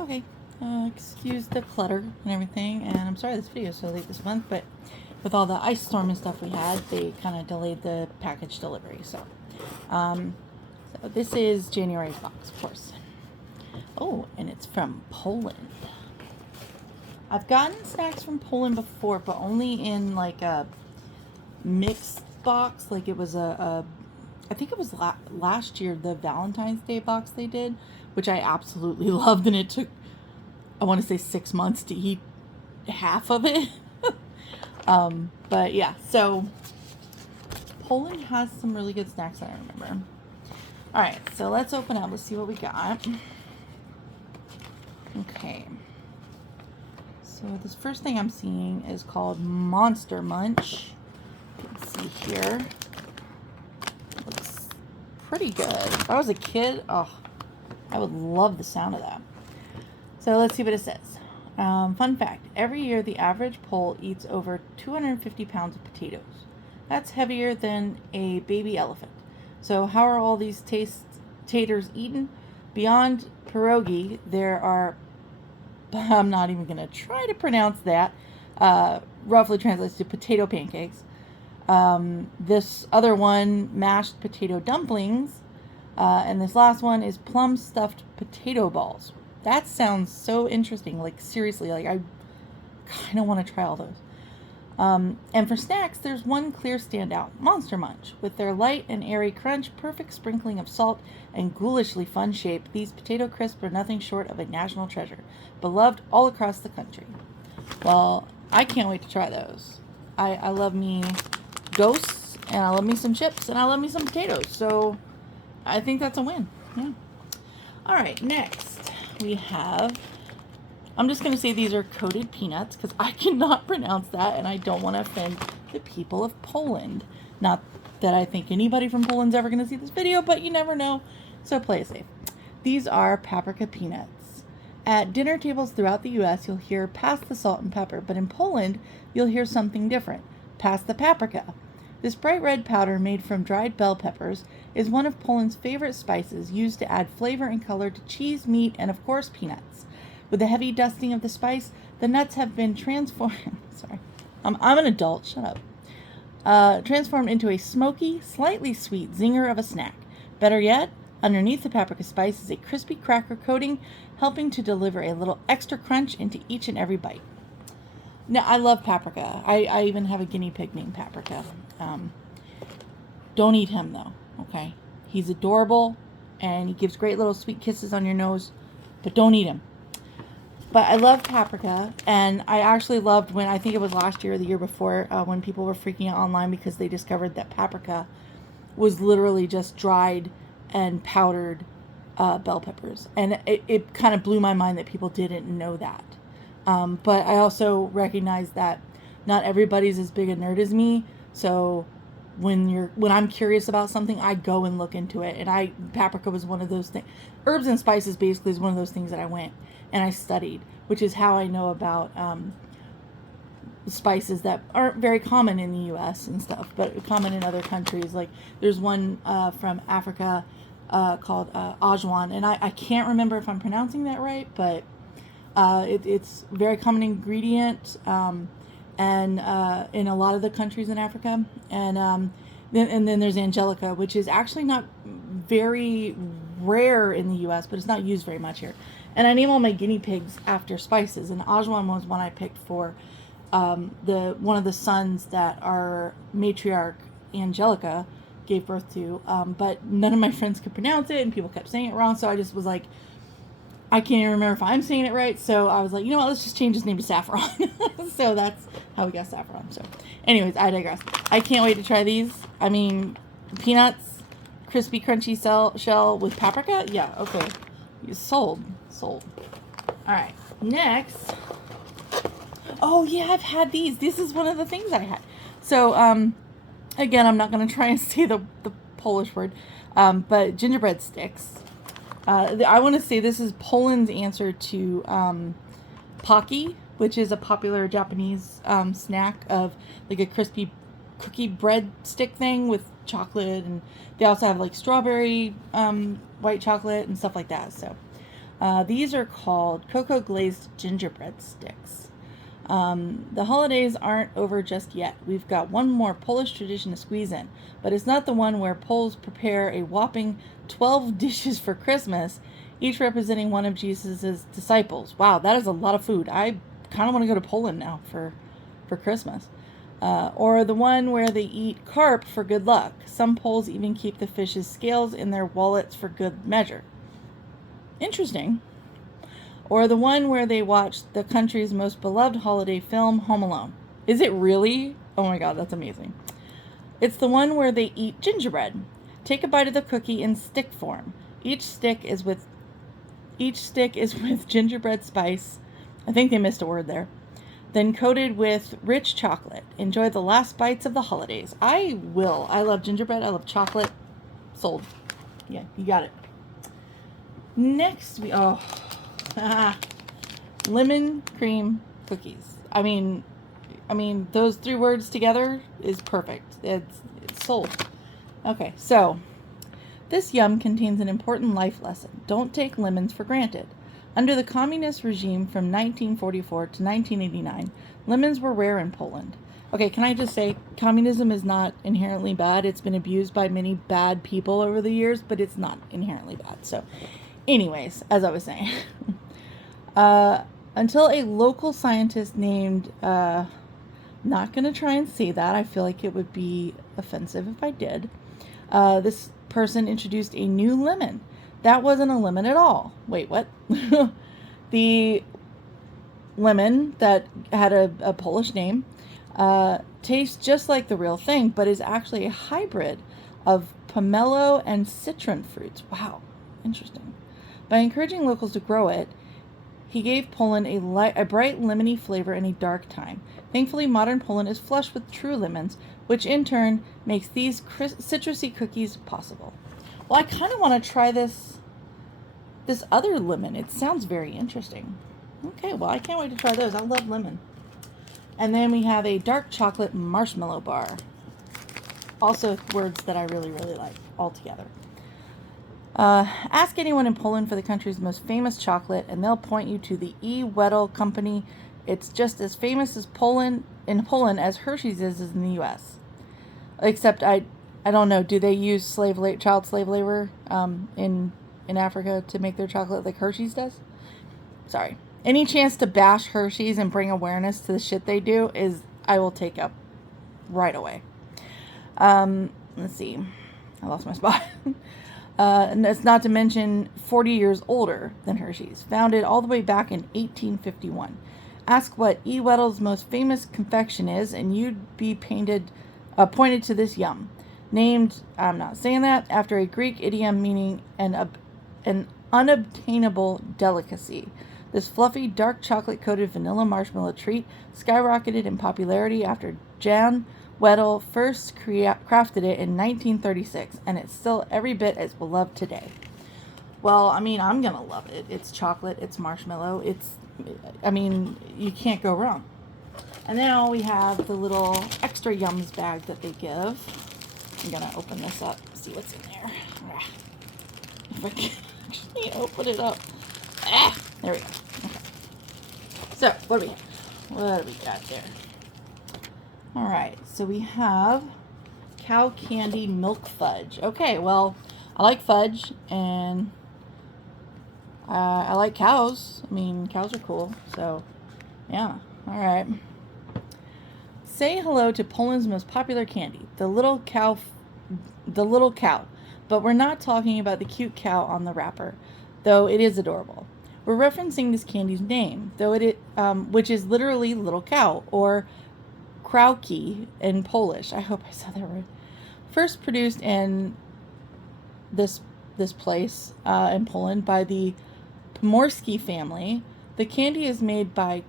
Okay, excuse the clutter and everything, and I'm sorry this video is so late this month, but with all the ice storm and stuff we had, they kind of delayed the package delivery. Um, so this is January's box, of course. Oh, and it's from Poland. I've gotten snacks from Poland before, but only in like a mixed box. Like it was I think it was last year, the Valentine's Day box they did, which I absolutely loved, and it took, I want to say, 6 months to eat half of it. But yeah, so Poland has some really good snacks that I remember. All right, so let's open up. Let's see what we got. Okay. So this first thing I'm seeing is called Monster Munch. Let's see here. Looks pretty good. If I was a kid, oh, I would love the sound of that. So let's see what it says. Fun fact, every year the average Pole eats over 250 pounds of potatoes. That's heavier than a baby elephant. So how are all these taters eaten? Beyond pierogi, there are, I'm not even going to try to pronounce that, roughly translates to potato pancakes. This other one, mashed potato dumplings, and this last one is plum stuffed potato balls. That sounds so interesting. Like, seriously, like, I kind of want to try all those. And for snacks, there's one clear standout, Monster Munch. With their light and airy crunch, perfect sprinkling of salt, and ghoulishly fun shape, these potato crisps are nothing short of a national treasure, beloved all across the country. Well, I can't wait to try those. I love me ghosts, and I love me some chips, and I love me some potatoes, so I think that's a win. Yeah. All right, next we have, I'm just going to say these are coated peanuts because I cannot pronounce that and I don't want to offend the people of Poland. Not that I think anybody from Poland's ever going to see this video, but you never know, so play it safe. These are paprika peanuts. At dinner tables throughout the U.S., you'll hear pass the salt and pepper, but in Poland, you'll hear something different. Pass the paprika. This bright red powder made from dried bell peppers is one of Poland's favorite spices, used to add flavor and color to cheese, meat, and of course peanuts. With the heavy dusting of the spice, the nuts have been transformed. Sorry, I'm an adult. Shut up. Transformed into a smoky, slightly sweet zinger of a snack. Better yet, underneath the paprika spice is a crispy cracker coating, helping to deliver a little extra crunch into each and every bite. Now, I love paprika. I even have a guinea pig named Paprika. Don't eat him, though, okay? He's adorable, and he gives great little sweet kisses on your nose, but don't eat him. But I love paprika, and I actually loved when, I think it was last year or the year before, when people were freaking out online because they discovered that paprika was literally just dried and powdered bell peppers. And it kind of blew my mind that people didn't know that. But I also recognize that not everybody's as big a nerd as me. So when I'm curious about something, I go and look into it. And paprika was one of those things. Herbs and spices basically is one of those things that I went and I studied, which is how I know about spices that aren't very common in the U.S. and stuff, but common in other countries. Like there's one from Africa called ajwan, and I can't remember if I'm pronouncing that right, but it's a very common ingredient, and in a lot of the countries in Africa. And then there's angelica, which is actually not very rare in the U.S., but it's not used very much here. And I name all my guinea pigs after spices, and ajwan was one I picked for one of the sons that our matriarch Angelica gave birth to. But none of my friends could pronounce it, and people kept saying it wrong, so I just was like, I can't even remember if I'm saying it right, so I was like, you know what, let's just change his name to Saffron. So that's how we got Saffron. So anyways, I digress. I can't wait to try these. I mean, peanuts, crispy, crunchy shell with paprika? Yeah, okay. Sold. All right, next. Oh, yeah, I've had these. This is one of the things I had. So, again, I'm not going to try and say the Polish word, but gingerbread sticks. I want to say this is Poland's answer to Pocky, which is a popular Japanese snack of like a crispy cookie bread stick thing with chocolate, and they also have like strawberry white chocolate and stuff like that. So These are called cocoa glazed gingerbread sticks. The holidays aren't over just yet. We've got one more Polish tradition to squeeze in, but it's not the one where Poles prepare a whopping 12 dishes for Christmas, each representing one of Jesus' disciples. Wow, that is a lot of food. I kind of want to go to Poland now for Christmas. Or the one where they eat carp for good luck. Some Poles even keep the fish's scales in their wallets for good measure. Interesting. Or the one where they watch the country's most beloved holiday film, Home Alone. Is it really? Oh my god, that's amazing. It's the one where they eat gingerbread. Take a bite of the cookie in stick form. Each stick is with gingerbread spice. I think they missed a word there. Then coated with rich chocolate. Enjoy the last bites of the holidays. I will. I love gingerbread. I love chocolate. Sold. Yeah, you got it. Next, lemon cream cookies. I mean, those 3 words together is perfect. It's sold. Okay, so this yum contains an important life lesson. Don't take lemons for granted. Under the communist regime from 1944 to 1989, lemons were rare in Poland. Okay, can I just say, communism is not inherently bad. It's been abused by many bad people over the years, but it's not inherently bad. So, anyways, as I was saying, until a local scientist named, not going to try and say that. I feel like it would be offensive if I did. This person introduced a new lemon. That wasn't a lemon at all. Wait, what? The lemon that had a Polish name tastes just like the real thing, but is actually a hybrid of pomelo and citron fruits. Wow, interesting. By encouraging locals to grow it, he gave Poland a bright lemony flavor in a dark time. Thankfully, modern Poland is flush with true lemons, which in turn makes these citrusy cookies possible. Well, I kind of want to try this other lemon. It sounds very interesting. Okay, well, I can't wait to try those. I love lemon. And then we have a dark chocolate marshmallow bar. Also words that I really, really like altogether. Ask anyone in Poland for the country's most famous chocolate, and they'll point you to the E. Wedel Company. It's just as famous in Poland as Hershey's is in the U.S. Except I don't know. Do they use child slave labor in Africa to make their chocolate like Hershey's does? Sorry. Any chance to bash Hershey's and bring awareness to the shit they do I will take up right away. Let's see. I lost my spot. And that's not to mention 40 years older than Hershey's, founded all the way back in 1851. Ask what E. Wedel's most famous confection is, and you'd be pointed to this yum. Named, I'm not saying that, after a Greek idiom meaning an unobtainable delicacy. This fluffy, dark chocolate-coated vanilla marshmallow treat skyrocketed in popularity after Jan Wedel first crafted it in 1936, and it's still every bit as beloved today. Well, I mean, I'm gonna love it. It's chocolate, it's marshmallow, you can't go wrong. And now we have the little extra yums bag that they give. I'm gonna open this up, see what's in there. If I can't open it up. There we go. Okay. So, what do we got there? Alright, so we have cow candy milk fudge. Okay, well, I like fudge, and I like cows. I mean, cows are cool, so, yeah. Alright. Say hello to Poland's most popular candy, the little cow. But we're not talking about the cute cow on the wrapper, though it is adorable. We're referencing this candy's name, which is literally little cow, or Krauki in Polish. I hope I said that right. First produced in this place in Poland by the Pomorski family. The candy is made by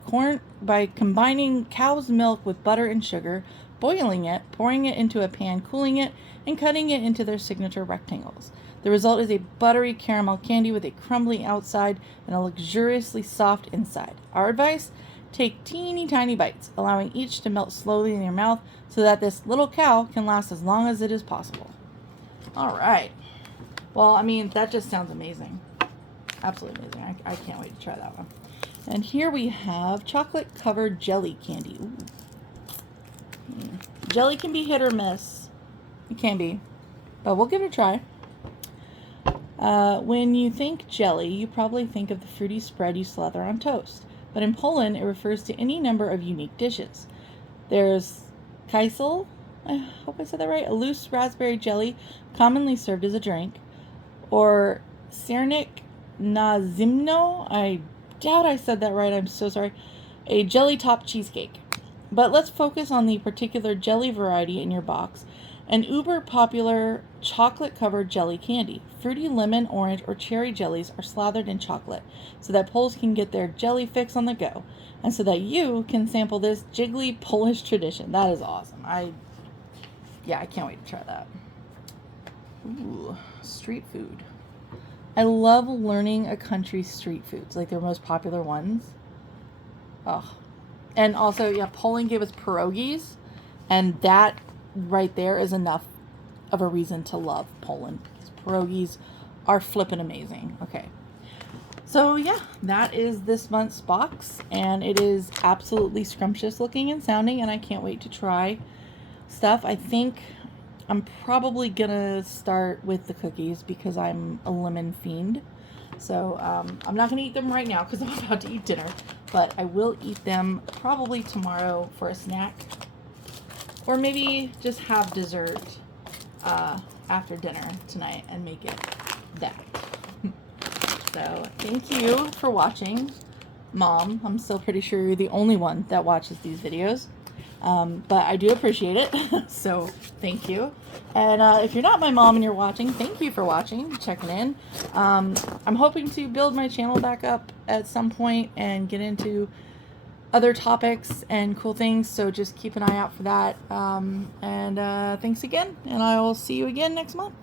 combining cow's milk with butter and sugar, boiling it, pouring it into a pan, cooling it, and cutting it into their signature rectangles. The result is a buttery caramel candy with a crumbly outside and a luxuriously soft inside. Our advice? Take teeny tiny bites, allowing each to melt slowly in your mouth so that this little cow can last as long as it is possible. All right. Well, I mean, that just sounds amazing. Absolutely amazing. I can't wait to try that one. And here we have chocolate covered jelly candy. Ooh. Jelly can be hit or miss. It can be, but we'll give it a try. When you think jelly, you probably think of the fruity spread you slather on toast. But in Poland, it refers to any number of unique dishes. There's kisiel, I hope I said that right, a loose raspberry jelly commonly served as a drink, or sernik na zimno, I doubt I said that right, I'm so sorry, a jelly-topped cheesecake. But let's focus on the particular jelly variety in your box, an uber popular chocolate-covered jelly candy. Fruity lemon, orange, or cherry jellies are slathered in chocolate so that Poles can get their jelly fix on the go, and so that you can sample this jiggly Polish tradition. That is awesome. I can't wait to try that. Ooh, street food. I love learning a country's street foods, like their most popular ones. Oh, and also, yeah, Poland gave us pierogies, and that right there is enough of a reason to love Poland. These pierogies are flippin' amazing. Okay, so yeah, that is this month's box, and it is absolutely scrumptious looking and sounding, and I can't wait to try stuff. I think I'm probably gonna start with the cookies because I'm a lemon fiend. So I'm not gonna eat them right now because I'm about to eat dinner, but I will eat them probably tomorrow for a snack, or maybe just have dessert after dinner tonight and make it that. So thank you for watching, Mom. I'm still pretty sure you're the only one that watches these videos. But I do appreciate it, so thank you. And if you're not my mom and you're watching, thank you for watching, checking in. I'm hoping to build my channel back up at some point and get into other topics and cool things, so just keep an eye out for that. And thanks again, and I will see you again next month.